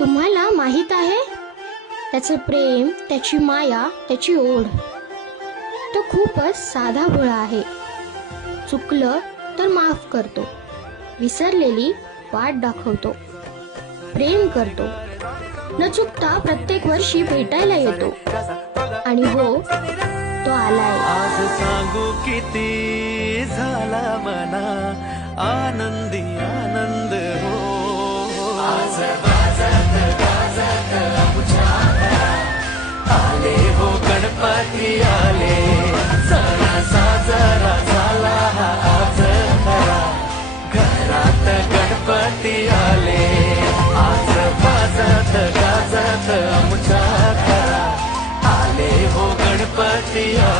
तुम्हाला माहित आहे त्याचं प्रेम, त्याची माया, त्याची ओढ. तो खूपच साधा भोळा आहे. चुकलं तर माफ करतो, विसरलेली वाट दाखवतो, प्रेम करतो, न चुकता प्रत्येक वर्षी भेटायला येतो. आणि हो, तो आलाय. आज सांगू किती झाला मना आनंदी आनंद हो. आज वाजत गाजत आमच्या घरात आले हो गणपती आले. सणा साजरा झाला हा आज खरा, घरात गणपती आले. आज वाजत गाजत आमच्या घरात आले हो गणपती आले.